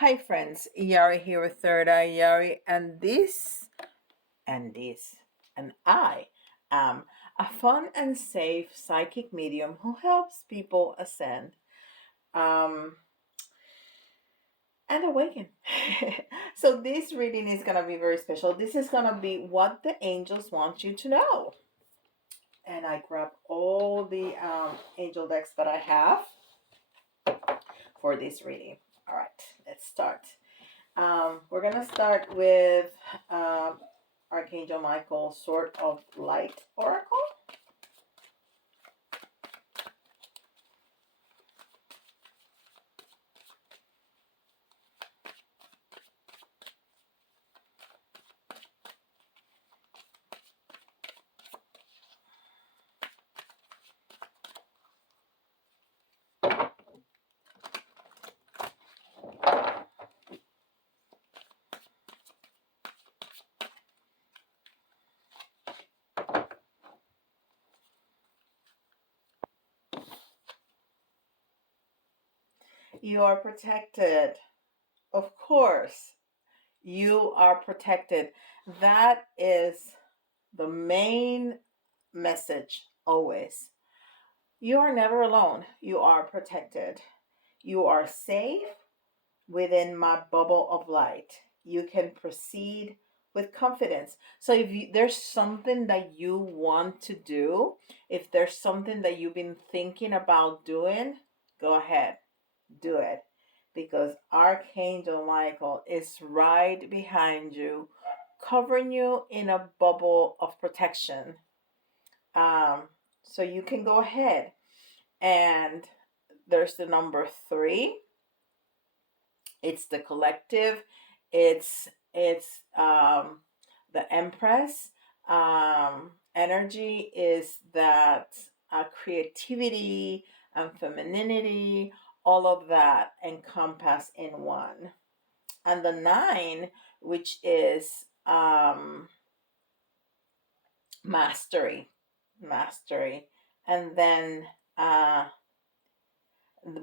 Hi friends, Yari here with Third Eye Yari, and I am a fun and safe psychic medium who helps people ascend um, and awaken. So this reading is gonna be very special. This is gonna be what the angels want you to know. And I grab all the angel decks that I have for this reading. All right, let's start. We're gonna start with Archangel Michael, Sword of Light Oracle. You are protected. Of course, you are protected. That is the main message always. You are never alone. You are protected. You are safe within my bubble of light. You can proceed with confidence. So if there's something that you want to do, if there's something that you've been thinking about doing, go ahead, do it. Because Archangel Michael is right behind you, covering you in a bubble of protection. So you can go ahead. And there's the number 3. It's the collective. It's the Empress. Energy is that creativity and femininity, all of that encompassed in one. And the 9, which is mastery. And then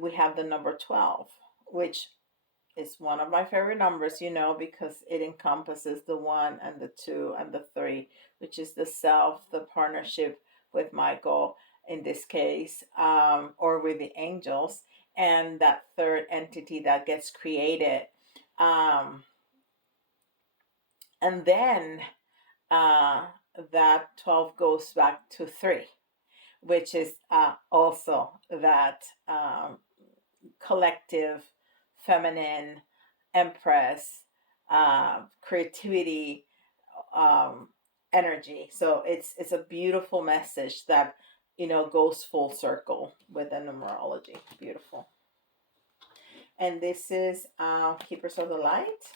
we have the number 12, which is one of my favorite numbers, because it encompasses the 1 and the 2 and the 3, which is the self, the partnership with Michael in this case, or with the angels, and that third entity that gets created. And then that 12 goes back to 3, which is also that collective, feminine, empress, creativity, um, energy. So it's a beautiful message that goes full circle with the numerology. Beautiful. And this is Keepers of the Light.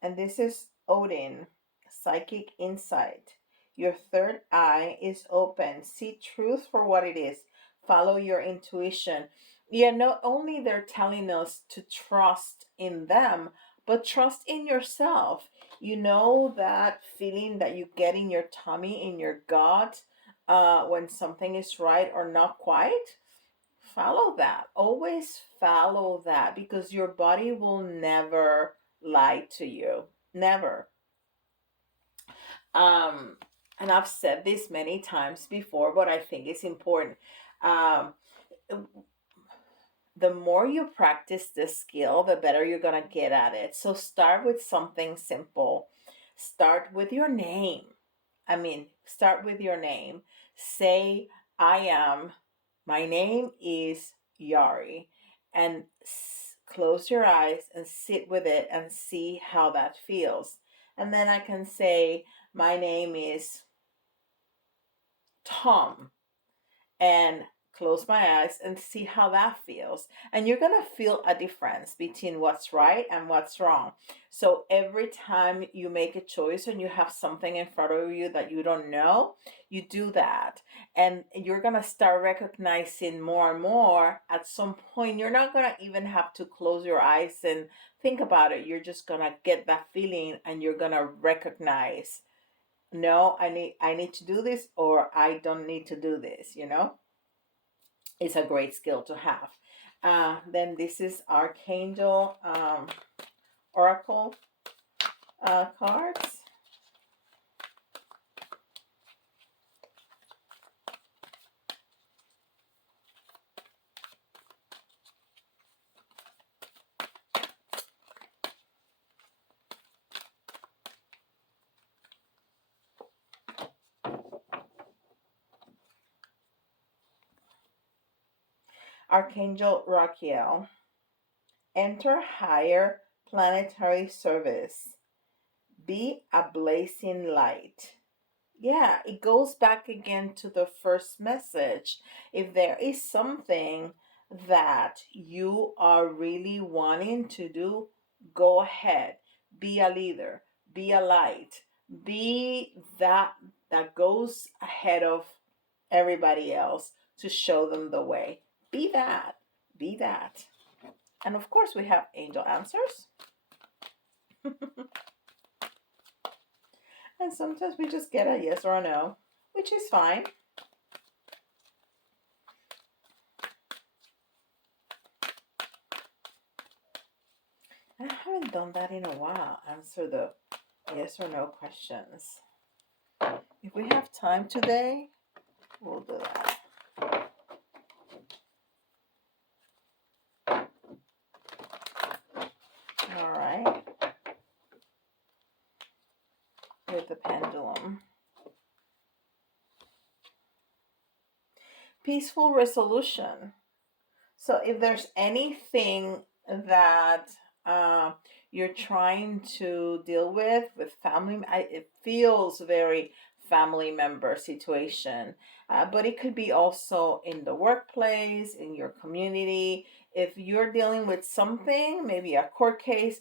And this is Odin, Psychic Insight. Your third eye is open. See truth for what it is. Follow your intuition. Yeah, not only they're telling us to trust in them, but trust in yourself. You know that feeling that you get in your tummy, in your gut, when something is right or not quite? Follow that. Always follow that, because your body will never lie to you. Never. Um, and I've said this many times before, but I think it's important. Um, the more you practice this skill, the better you're going to get at it. So start with something simple. Start with your name. Start with your name. Say, my name is Yari. And close your eyes and sit with it and see how that feels. And then I can say, my name is Tom. And close my eyes and see how that feels. And you're going to feel a difference between what's right and what's wrong. So every time you make a choice and you have something in front of you that you don't know, you do that. And you're going to start recognizing more and more. At some point, you're not going to even have to close your eyes and think about it. You're just going to get that feeling and you're going to recognize, no, I need to do this, or I don't need to do this. It's a great skill to have. Then this is Archangel Oracle cards. Archangel Raquiel. Enter higher planetary service. Be a blazing light. Yeah, it goes back again to the first message. If there is something that you are really wanting to do, go ahead. Be a leader, be a light, be that goes ahead of everybody else to show them the way. Be that. Be that. And of course, we have angel answers. And sometimes we just get a yes or a no, which is fine. I haven't done that in a while. Answer the yes or no questions. If we have time today, we'll do that. All right. With the pendulum. Peaceful resolution. So if there's anything that uh, you're trying to deal with family, it feels very family member situation, but it could be also in the workplace, in your community. If you're dealing with something, maybe a court case,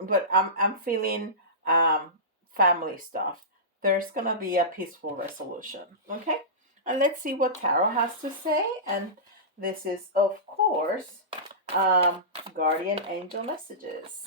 but I'm feeling um, family stuff. There's gonna be a peaceful resolution. Okay, and let's see what tarot has to say. And this is, of course, guardian angel messages.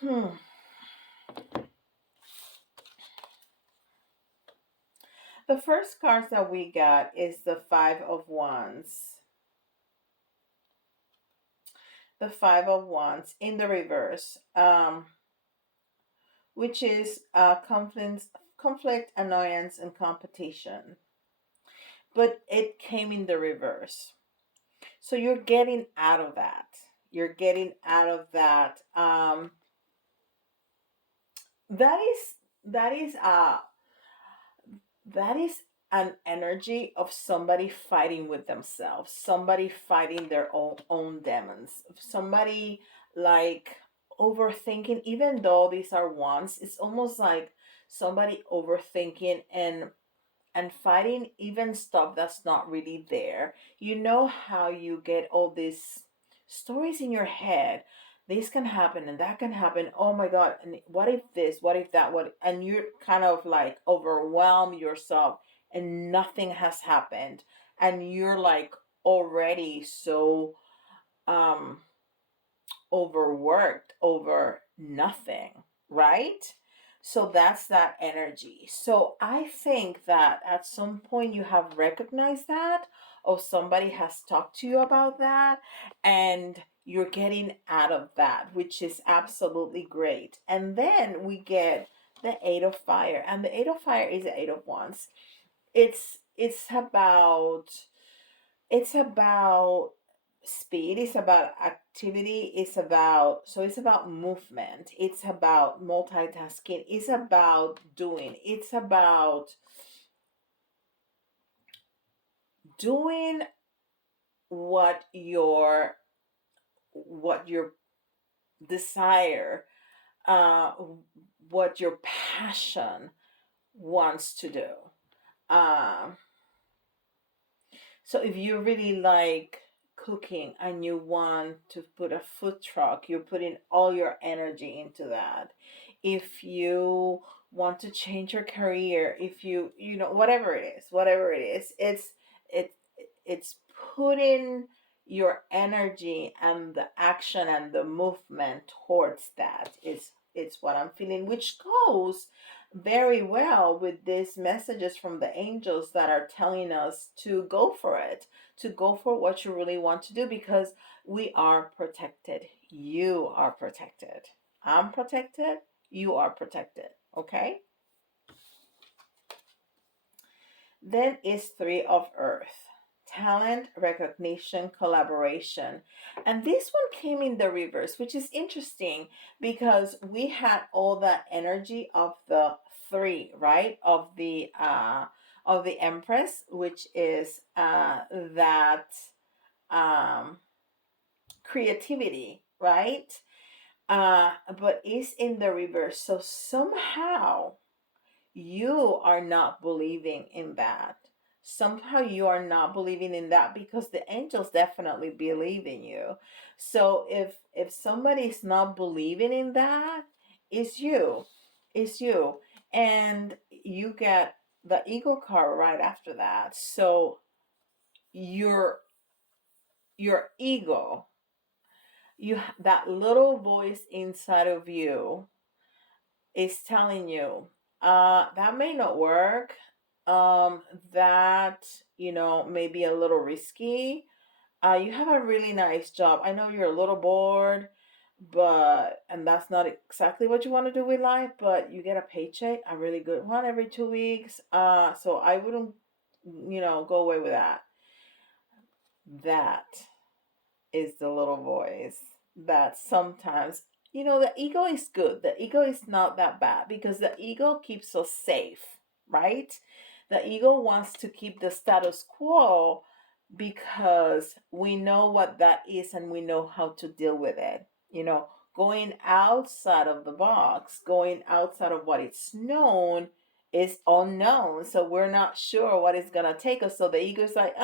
Hmm. The first cards that we got is the Five of Wands. The Five of Wands in the reverse, which is conflict, annoyance, and competition. But it came in the reverse. So you're getting out of that. You're getting out of that. That is that is uh that is an energy of somebody fighting with themselves, somebody fighting their own demons, somebody like overthinking. Even though these are wants, it's almost like somebody overthinking and fighting even stuff that's not really there. You know how you get all these stories in your head. This can happen and that can happen. Oh my God. And what if this? What if that? What? And you're kind of like overwhelm yourself and nothing has happened. And you're like already so um overworked over nothing, right? So that's that energy. So I think that at some point you have recognized that, or somebody has talked to you about that, and you're getting out of that, which is absolutely great. And then we get the Eight of Fire, and the Eight of Fire is the Eight of Wands. It's about it's about speed, it's about activity, it's about movement, it's about multitasking, it's about doing, it's about doing what your desire, uh what your passion wants to do. um So if you really like cooking and you want to put a food truck, you're putting all your energy into that. If you want to change your career, if you know, whatever it is, it it's putting your energy and the action and the movement towards that. It's what I'm feeling, which goes very well with these messages from the angels that are telling us to go for it, to go for what you really want to do, because we are protected. You are protected. I'm protected. You are protected. Okay? Then is Three of Earth. Talent, recognition, collaboration. And this one came in the reverse, which is interesting because we had all that energy of the three, right? Of the Empress, which is that um creativity, right? But it's in the reverse. So somehow you are not believing in that. Somehow you are not believing in that because the angels definitely believe in you. So if somebody's not believing in that, it's you. It's you. And you get the ego card right after that. So your your ego, that little voice inside of you is telling you, that may not work. Um, that, may be a little risky. You have a really nice job. I know you're a little bored, and that's not exactly what you want to do with life, but you get a paycheck, a really good one every 2 weeks. So I wouldn't, go away with that. That is the little voice that sometimes, the ego is good. The ego is not that bad because the ego keeps us safe, right? The ego wants to keep the status quo because we know what that is and we know how to deal with it. Going outside of the box, going outside of what it's known is unknown. So we're not sure what it's going to take us. So the ego is like,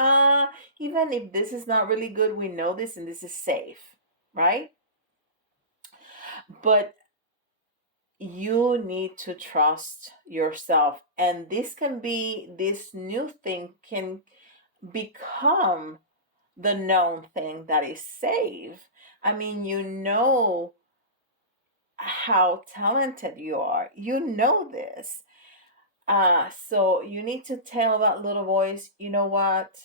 even if this is not really good, we know this and this is safe, right? But you need to trust yourself. And this new thing can become the known thing that is safe. I mean, you know how talented you are. You know this. So you need to tell that little voice, you know what?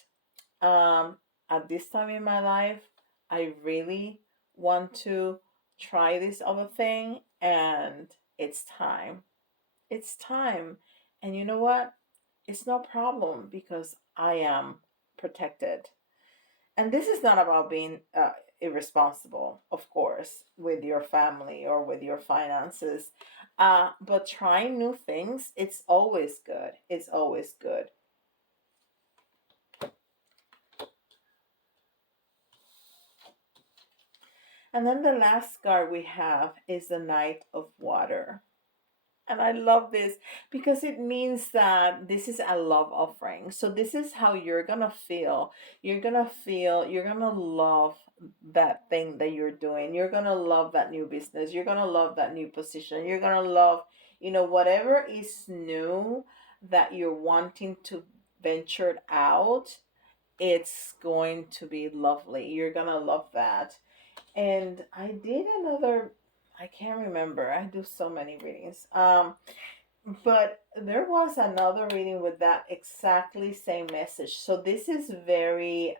Um, at this time in my life, I really want to try this other thing, and it's time. It's time. And you know what? It's no problem because I am protected. And this is not about being irresponsible, of course, with your family or with your finances. But trying new things, it's always good. It's always good. And then the last card we have is the Knight of Water. And I love this because it means that this is a love offering. So this is how you're going to feel. You're going to love that thing that you're doing. You're going to love that new business. You're going to love that new position. You're going to love, whatever is new that you're wanting to venture out. it's going to be lovely. You're gonna love that. And I did another, I can't remember. I do so many readings. But there was another reading with that exactly same message. So this is very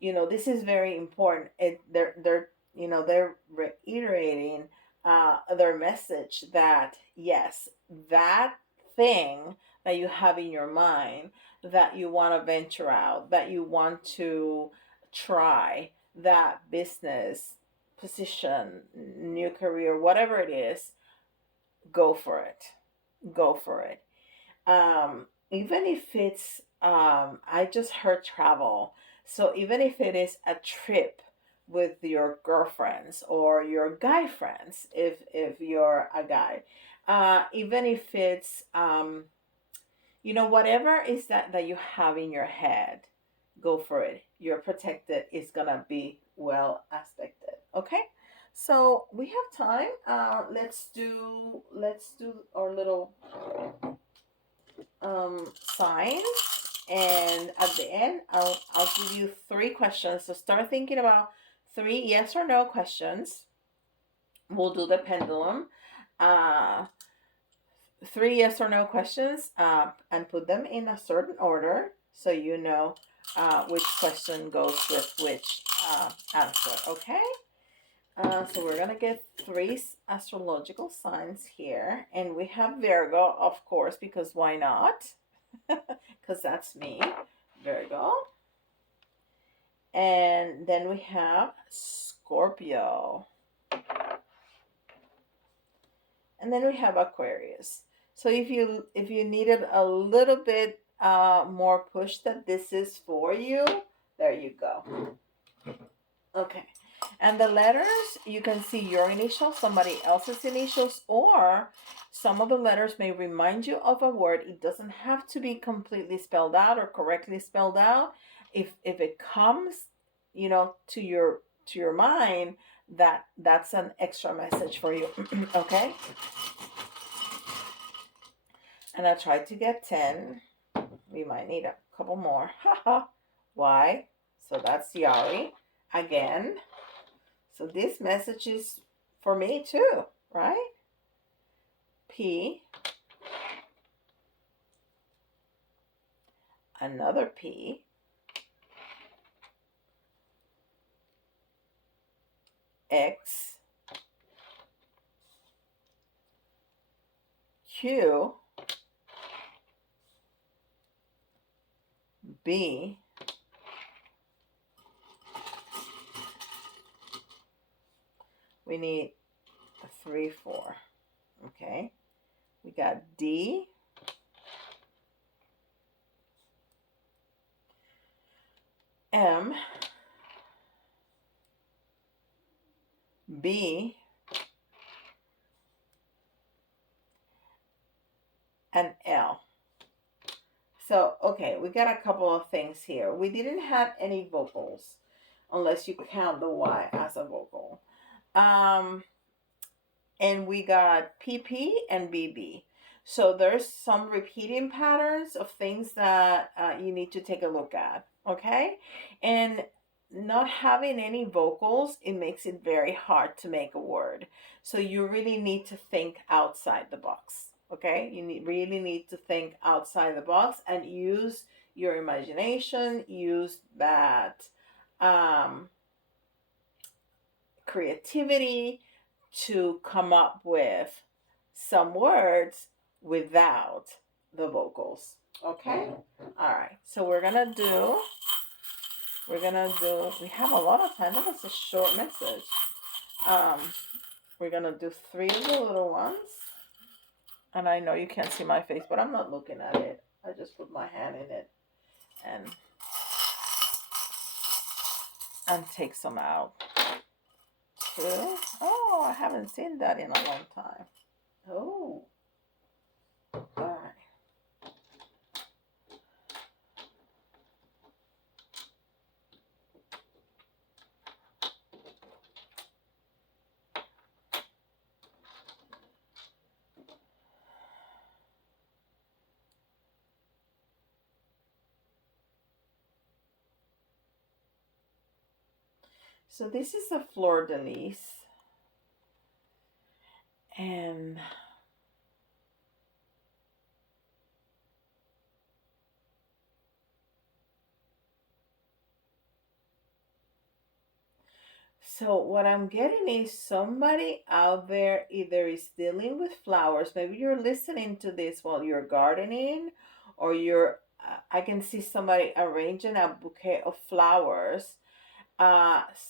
this is very important. They're reiterating their message that yes, that thing that you have in your mind, that you want to venture out, that you want to try, that business, position, new career, whatever it is, go for it. Go for it. Even if it's I just heard travel. So even if it is a trip with your girlfriends or your guy friends, if you're a guy, even if it's whatever is that you have in your head, go for it. You're protected. It's gonna be well aspected. Okay. So we have time. Let's do our little signs, and at the end I'll give you three questions. So start thinking about three yes or no questions. We'll do the pendulum. uh Three yes or no questions, and put them in a certain order so you know which question goes with which answer. Okay. So we're gonna get three astrological signs here, and we have Virgo, of course, because why not? Because that's me, Virgo. And then we have Scorpio. And then we have Aquarius. So if you needed a little bit more push that this is for you, there you go. Okay. And the letters, you can see your initials, somebody else's initials, or some of the letters may remind you of a word. It doesn't have to be completely spelled out or correctly spelled out. If it comes, to your mind, that's an extra message for you. Okay? And I tried to get 10. We might need a couple more. Haha. Why? So that's Yari again. So this message is for me too, right? P, another P, X, Q, B, we need a 3, 4. Okay. We got D, M, B, and L. So, okay, we got a couple of things here. We didn't have any vocals, unless you count the Y as a vocal. And we got PP and BB. So there's some repeating patterns of things that you need to take a look at. Okay. And not having any vocals, it makes it very hard to make a word. So you really need to think outside the box. Okay. You really need to think outside the box and use your imagination, use that creativity to come up with some words without the vocals. Okay? All right. So we have a lot of time. That was a short message. We're going to do 3 of the little ones. And I know you can't see my face, but I'm not looking at it. I just put my hand in it and take some out. 2. Oh, I haven't seen that in a long time. Oh. All right. So this is a fleur de lis. And so what I'm getting is somebody out there either is dealing with flowers. Maybe you're listening to this while you're gardening, or I can see somebody arranging a bouquet of flowers.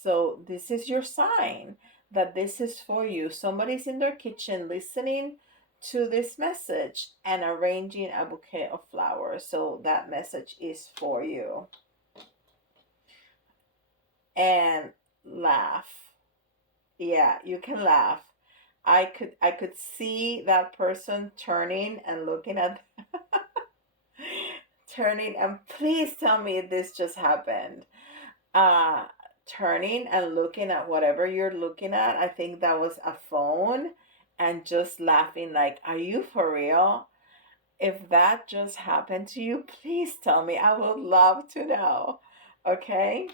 So this is your sign that this is for you. Somebody's in their kitchen listening to this message and arranging a bouquet of flowers. So that message is for you. And laugh. Yeah, you can laugh. I could see that person turning and looking at turning and please tell me this just happened. uh Turning and looking at whatever you're looking at. I think that was a phone, and just laughing like, are you for real? If that just happened to you, please tell me. I would love to know. Okay.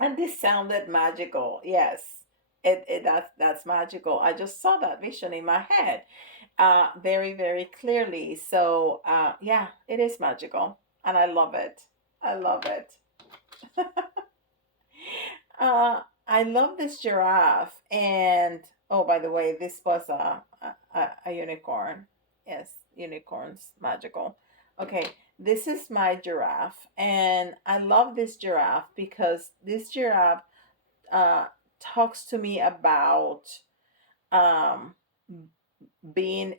And this sounded magical. Yes. That's magical. I just saw that vision in my head very, very clearly. So yeah, it is magical. And I love it. I love it. I love this giraffe. And oh, by the way, this was a unicorn. Yes, unicorns, magical. Okay, this is my giraffe. And I love this giraffe because this giraffe uh, talks to me about um, being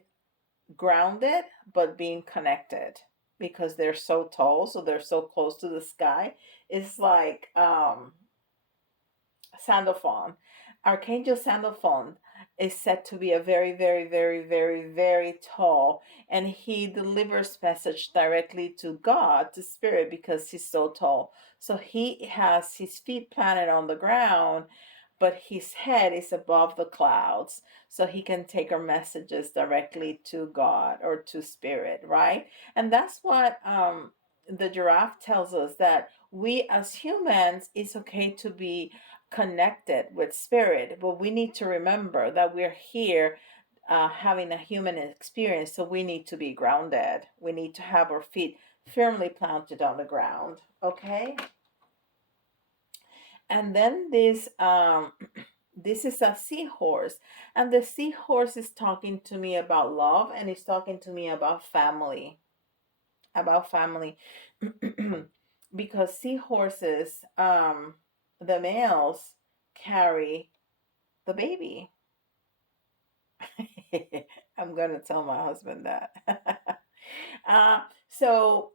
grounded but being connected because they're so tall, so they're so close to the sky. It's like Sandalphon. Archangel Sandalphon is said to be a very, very, very, very, very tall, and he delivers message directly to God, to spirit, because he's so tall. So he has his feet planted on the ground, but his head is above the clouds, so he can take our messages directly to God or to spirit, right? And that's what the giraffe tells us, that we as humans, it's okay to be connected with spirit, but we need to remember that we're here having a human experience, so we need to be grounded. We need to have our feet firmly planted on the ground. Okay. And then this this is a seahorse, and the seahorse is talking to me about love, and it's talking to me about family, about family. Because seahorses, the males carry the baby. I'm gonna tell my husband that. uh, so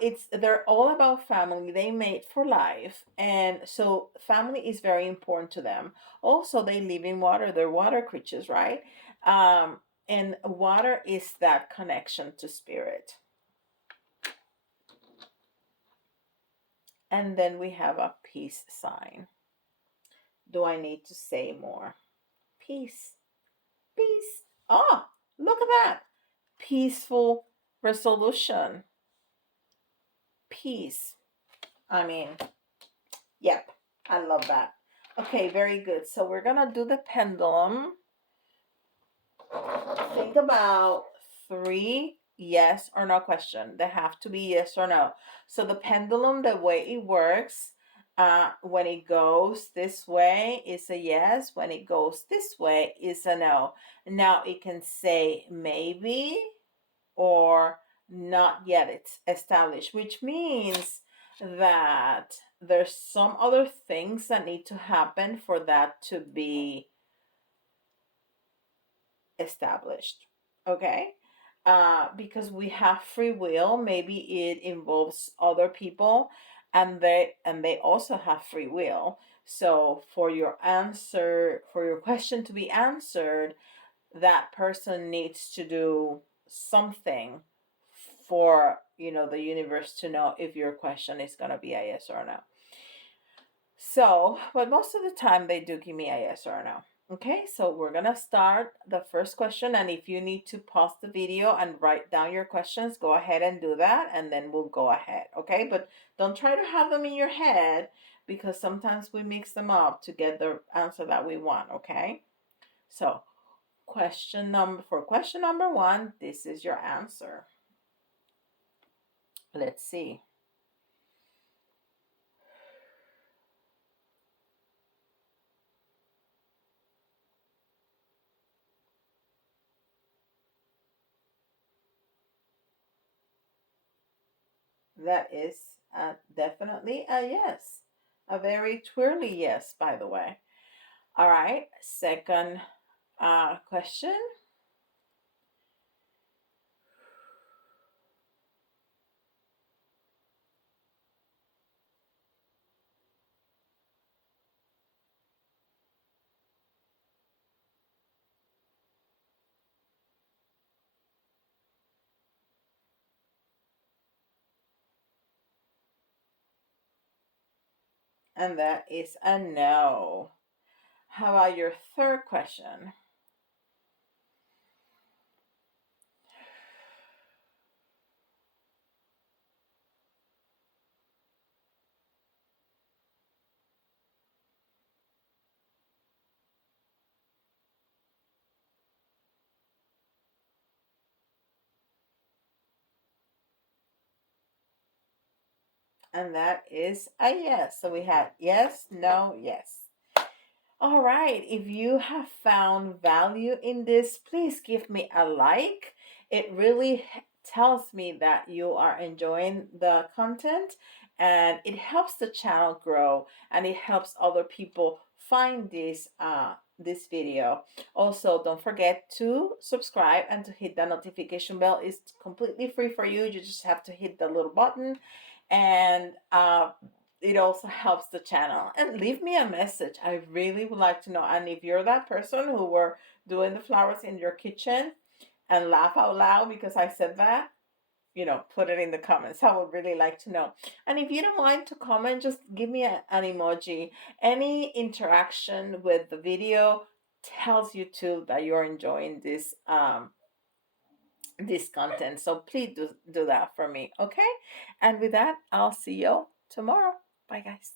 it's they're all about family. They mate for life, and so family is very important to them. Also, they live in water. They're water creatures, right? Um, and water is that connection to spirit. And then we have a peace sign. Do I need to say more? Peace, peace. Oh, look at that! Peaceful resolution. Peace. I mean, yep, I love that. Okay, very good. So we're gonna do the pendulum. Think about three yes or no question. They have to be yes or no. So the pendulum, the way it works, when it goes this way is a yes. When it goes this way is a no. Now it can say maybe or not yet it's established, which means that there's some other things that need to happen for that to be established. Okay. Because we have free will, maybe it involves other people, and they also have free will. So for your answer, for your question to be answered, that person needs to do something for the universe to know if your question is going to be a yes or no. So but most of the time they do give me a yes or a no. Okay, so we're gonna start the first question, and if you need to pause the video and write down your questions, go ahead and do that, and then we'll go ahead. Okay, but don't try to have them in your head, because sometimes we mix them up to get the answer that we want, okay? So, question number 1, this is your answer. Let's see. That is definitely a yes. A very twirly yes, by the way. All right, second question. And that is a no. How about your third question? And that is a yes. So we had yes, no, yes. All right. If you have found value in this, please give me a like. It really tells me that you are enjoying the content, and it helps the channel grow, and it helps other people find this video. Also, don't forget to subscribe and to hit the notification bell. It's completely free for you. You just have to hit the little button, and it also helps the channel. And leave me a message. I really would like to know. And if you're that person who were doing the flowers in your kitchen and laugh out loud because I said that, put it in the comments. I would really like to know. And if you don't mind to comment, just give me an emoji. Any interaction with the video tells YouTube that you're enjoying this content. So please do that for me, okay? And with that, I'll see you tomorrow. Bye, guys.